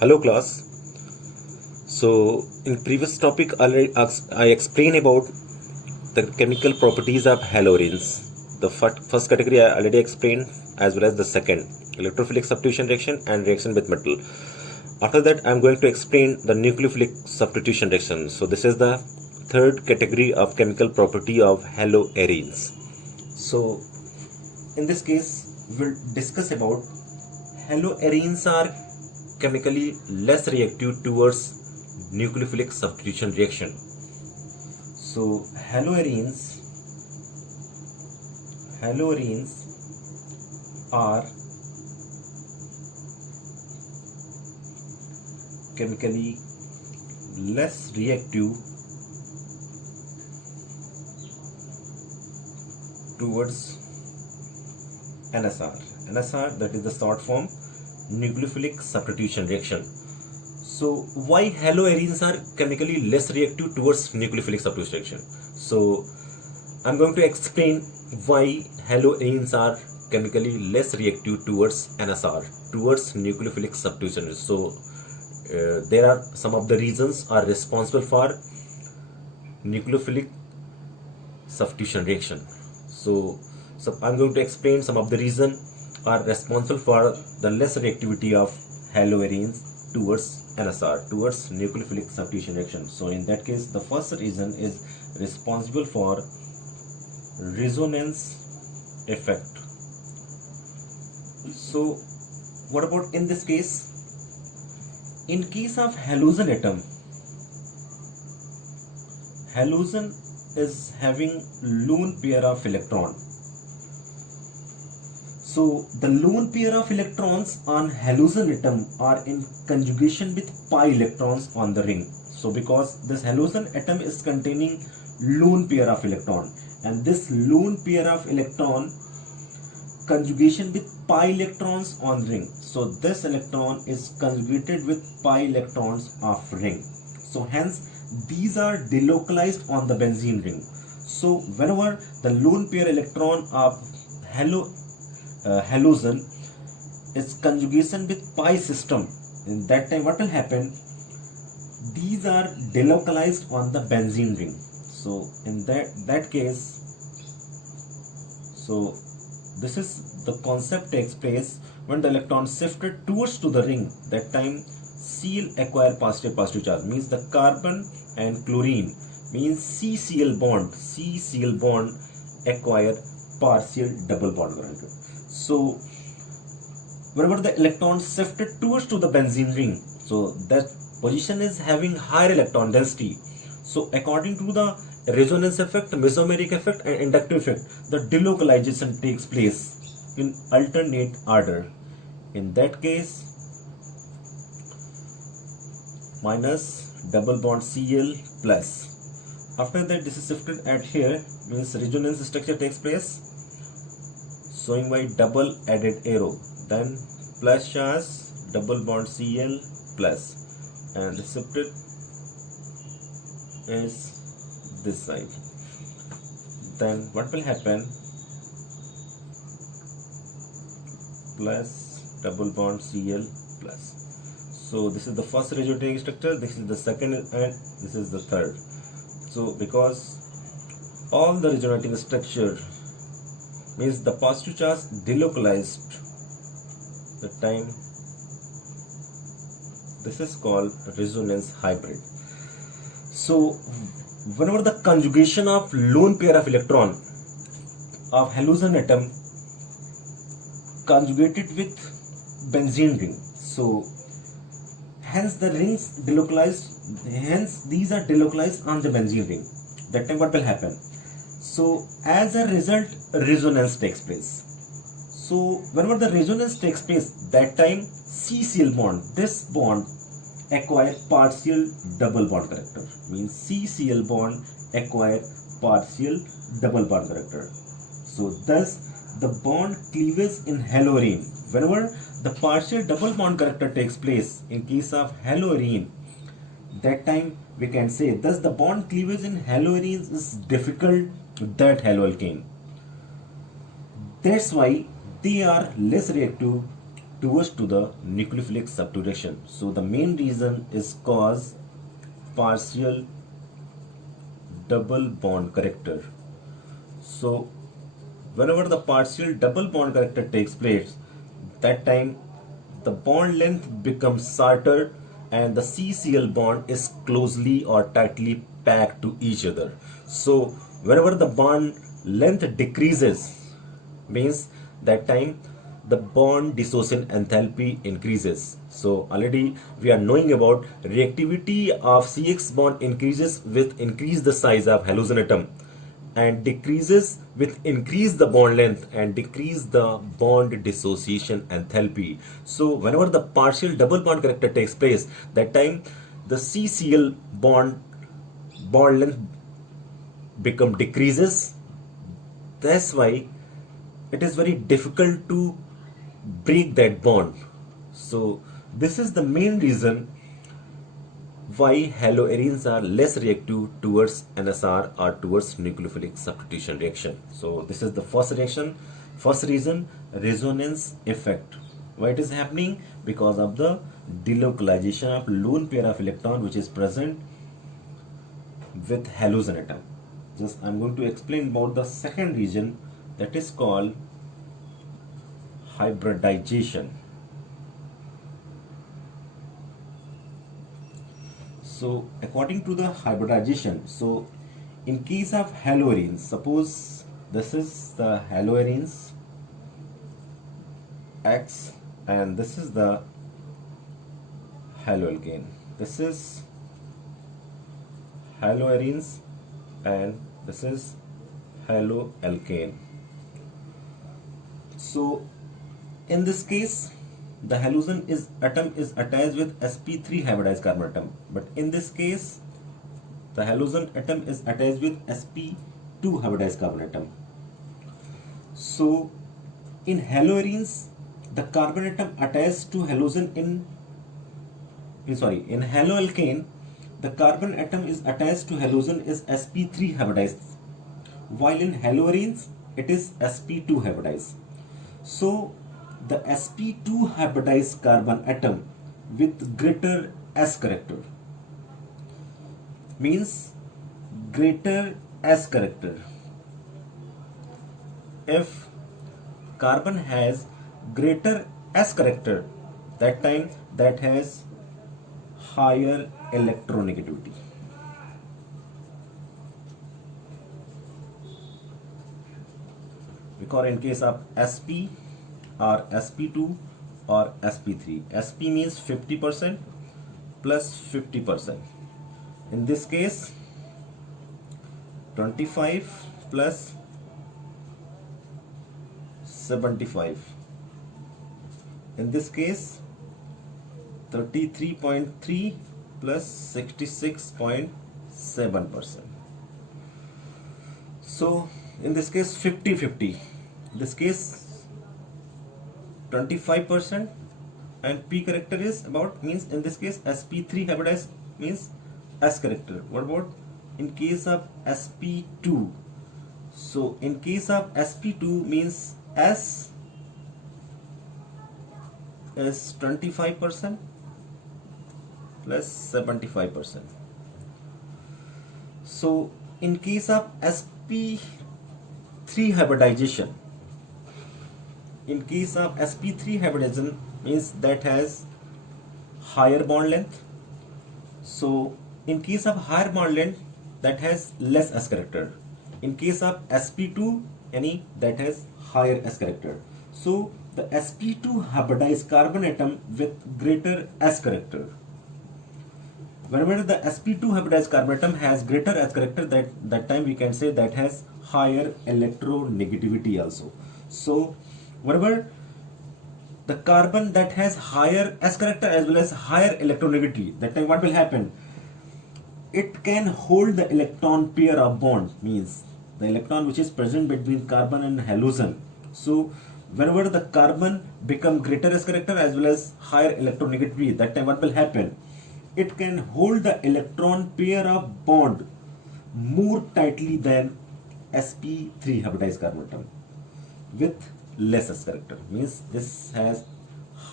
Hello class. So in previous topic I explained about the chemical properties of halogens. The first category I already explained, as well as the second, electrophilic substitution reaction and reaction with metal. After that I am going to explain the nucleophilic substitution reaction. So this is the third category of chemical property of haloarenes. So in this case we'll discuss about haloarenes are chemically less reactive towards nucleophilic substitution reaction. So haloarenes are chemically less reactive towards NSR. NSR, that is the short form, nucleophilic substitution reaction. So why haloarenes are chemically less reactive towards nucleophilic substitution reaction? So I'm going to explain why haloarenes are chemically less reactive towards NSR, towards nucleophilic substitution. So there are some of the reasons are responsible for nucleophilic substitution reaction. So I'm going to explain some of the reasons are responsible for the less reactivity of haloarenes towards NSR, towards nucleophilic substitution reaction. So in that case, the first reason is responsible for resonance effect. So what about in this case? In case of halogen atom, halogen is having lone pair of electron. So the lone pair of electrons on halogen atom are in conjugation with pi electrons on the ring. So because this halogen atom is containing lone pair of electron, and this lone pair of electron conjugation with pi electrons on ring. So this electron is conjugated with pi electrons of ring. So hence these are delocalized on the benzene ring. So whenever the lone pair electron of halogen is conjugation with pi system, in that time what will happen? These are delocalized on the benzene ring. So in that case, so this is the concept takes place when the electron shifted towards to the ring. That time Cl acquire positive charge, means the carbon and chlorine means CCl bond acquire partial double bond character. So whenever the electron shifted towards to the benzene ring, so that position is having higher electron density. So according to the resonance effect, mesomeric effect and inductive effect, the delocalization takes place in alternate order. In that case, minus double bond Cl plus. After that, this is shifted at here, means resonance structure takes place, showing by double added arrow. Then plus charge, double bond Cl plus, and the shifted is this side. Then what will happen? Plus double bond Cl plus. So this is the first resonating structure, this is the second, and this is the third. So because all the resonating structure means the positive charge delocalized, the time this is called resonance hybrid. So whenever the conjugation of lone pair of electron of halogen atom conjugated with benzene ring, so hence the rings delocalized, hence these are delocalized on the benzene ring. That time what will happen? So as a result, resonance takes place. So whenever the resonance takes place, that time CCl bond, this bond acquire partial double bond character, means CCl bond acquire partial double bond character. So thus the bond cleavage in haloarene, whenever the partial double bond character takes place in case of haloarene, that time we can say thus the bond cleavage in haloarenes is difficult that haloalkane. That's why they are less reactive towards to the nucleophilic substitution. So the main reason is cause partial double bond character. So whenever the partial double bond character takes place, that time the bond length becomes shorter and the CCl bond is closely or tightly packed to each other. So whenever the bond length decreases, means that time the bond dissociation enthalpy increases. So already we are knowing about reactivity of CX bond increases with increase the size of halogen atom and decreases with increase the bond length and decrease the bond dissociation enthalpy. So whenever the partial double bond character takes place, that time the CCl bond length become decreases. That's why it is very difficult to break that bond. So this is the main reason why haloarenes are less reactive towards NSR or towards nucleophilic substitution reaction. So this is the first reason, resonance effect. Why it is happening? Because of the delocalization of lone pair of electron which is present with halogen atom. Just I'm going to explain about the second reason, that is called hybridization. So according to the hybridization, so in case of haloarenes, suppose this is the haloarenes X and this is the haloalkane. This is haloarenes and this is haloalkane. So in this case the halogen atom is attached with sp3 hybridized carbon atom, but in this case the halogen atom is attached with sp2 hybridized carbon atom. So in haloarenes the carbon atom attached to halogen in haloalkane the carbon atom is attached to halogen is sp3 hybridized, while in haloarenes it is sp2 hybridized. So the sp2 hybridized carbon atom with greater S character means greater S character. If carbon has greater S character, that time that has higher electronegativity. Because in case of sp or sp2 or sp3, sp means 50% plus 50%. In this case 25 plus 75. In this case 33.3 plus 66.7%. So in this case 50-50. In this case 25% and P character is about, means in this case sp3 hybridized means S character. What about in case of sp2? So in case of sp2 means S is 25% plus 75%. So in case of sp3 hybridization, means that has higher bond length. So in case of higher bond length, that has less S character. In case of sp2, that has higher S character. So the sp2 hybridized carbon atom with greater S character. Whenever the sp2 hybridized carbon atom has greater S character, that time we can say that has higher electronegativity also. So whenever the carbon that has higher S character as well as higher electronegativity, that time what will happen? It can hold the electron pair of bond, means the electron which is present between carbon and halogen. So whenever the carbon become greater S character as well as higher electronegativity, that time what will happen? It can hold the electron pair of bond more tightly than sp3 hybridized carbon atom with less S character, means this has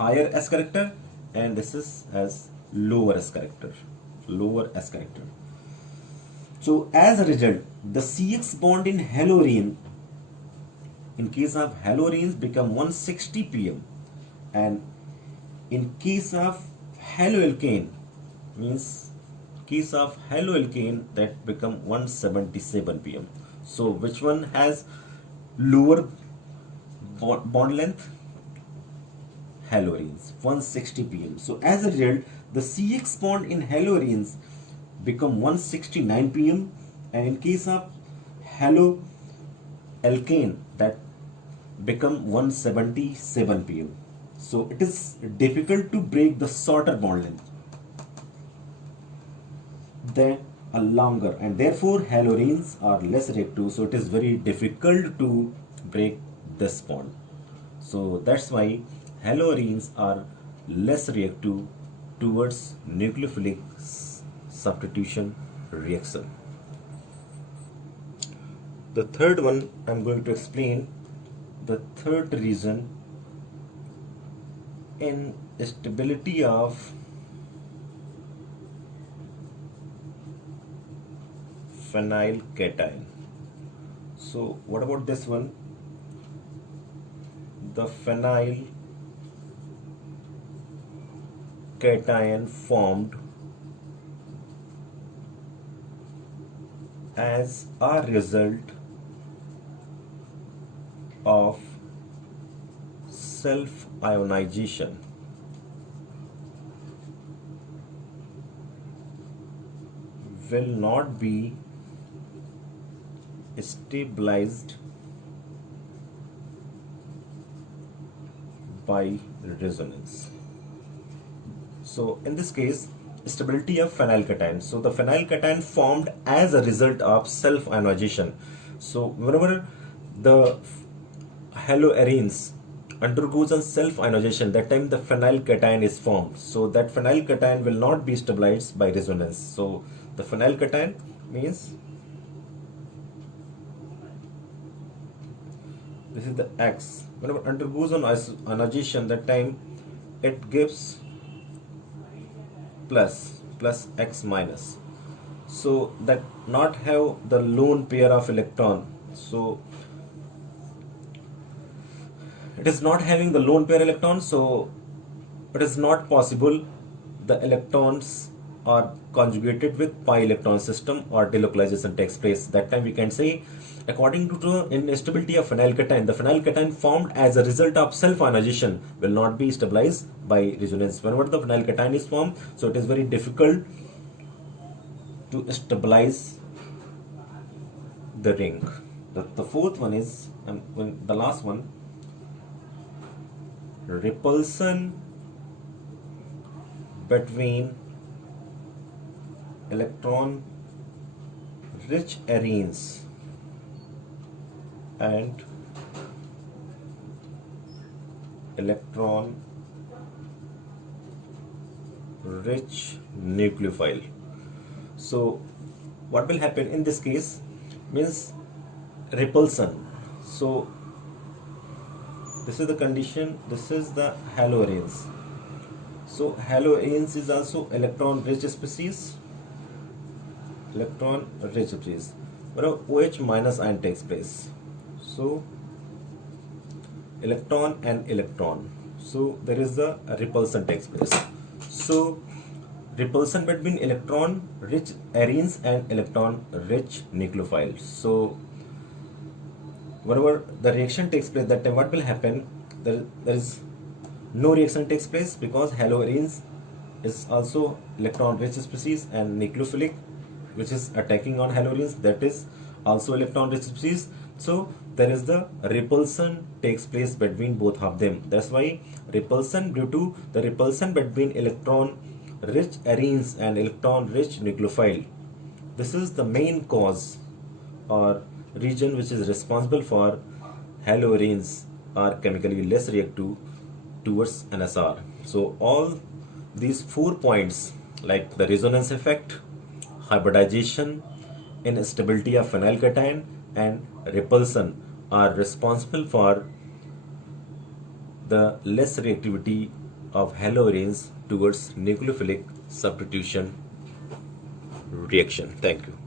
higher S character, and this is as lower S character. Lower S character. So as a result, the CX bond in haloarene, in case of haloarenes, become 160 pm, and in case of haloalkane, means case of haloalkane, that become 177 pm. So which one has lower bond length? Haloarenes, 160 pm. So as a result, the CX bond in haloarenes become 169 pm, and in case of haloalkane, that become 177 pm. So it is difficult to break the shorter bond length than a longer, and therefore haloarenes are less reactive. So it is very difficult to break this bond. So that's why haloarenes are less reactive towards nucleophilic substitution reaction. The third one I'm going to explain. The third reason in stability of phenyl cation. So what about this one? The phenyl cation formed as a result of self-ionization will not be stabilized by resonance. So in this case, stability of phenyl cation. So the phenyl cation formed as a result of self-ionization. So whenever the haloarenes undergoes a self-ionization, that time the phenyl cation is formed. So that phenyl cation will not be stabilized by resonance. So the phenyl cation means this is the X. Whenever undergoes an ionization, that time it gives plus X minus. So that not have the lone pair of electron. So it is not having the lone pair electron, so it is not possible the electrons are conjugated with pi electron system or delocalization takes place. That time we can say, according to the instability of phenyl cation, the phenyl cation formed as a result of self-ionization will not be stabilized by resonance. Whenever the phenyl cation is formed, so it is very difficult to stabilize the ring. The fourth one is, the last one, repulsion between electron rich arenes and electron rich nucleophile. So what will happen in this case means repulsion. So this is the condition, this is the haloarenes. So haloarenes is also electron rich species, electron rich species, where OH minus ion takes place. So electron and electron, so there is the repulsion takes place. So repulsion between electron rich arenes and electron rich nucleophiles. So whenever the reaction takes place, that time what will happen, there is no reaction takes place, because haloarenes is also electron rich species, and nucleophilic, which is attacking on haloarenes, that is also electron rich species. So there is the repulsion takes place between both of them. That's why repulsion, due to the repulsion between electron rich arenes and electron rich nucleophile, this is the main cause or region which is responsible for haloarenes are chemically less reactive towards NSR. So all these 4 points, like the resonance effect, hybridization, instability of phenyl cation, and repulsion, are responsible for the less reactivity of haloarenes towards nucleophilic substitution reaction. Thank you.